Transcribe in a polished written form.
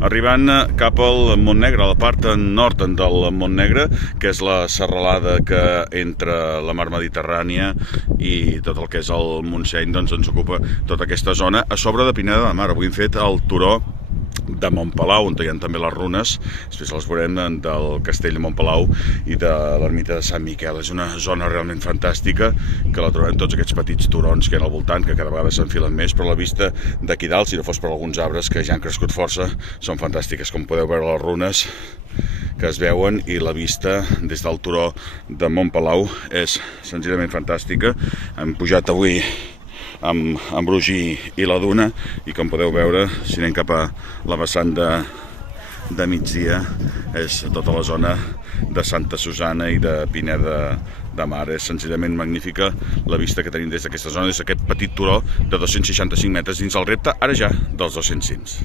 Arribant cap al Montnegre, a la part nord del Montnegre, que és la serralada que entre la mar Mediterrània i tot el que és el Montseny, doncs ens ocupa tota aquesta zona, a sobre de Pineda de Mar. Avui hem fet el turó de Montpalau, on hi ha també les runes, després les veurem, del castell de Montpalau i de l'ermita de Sant Miquel. És una zona realment fantàstica, que la trobem tots aquests petits turons que hi ha al voltant, que cada vegada s'enfilen més, però la vista d'aquí dalt, si no fos per alguns arbres que ja han crescut força, són fantàstiques. Com podeu veure, les runes que es veuen i la vista des del turó de Montpalau és senzillament fantàstica. Hem pujat avui amb Brugí i la Duna, i com podeu veure, si anem cap a la vessant de migdia, és tota la zona de Santa Susanna i de Pineda de Mar. És senzillament magnífica la vista que tenim des d'aquesta zona, des d'aquest petit turó de 265 metres, dins el repte, ara ja, dels 200 cims.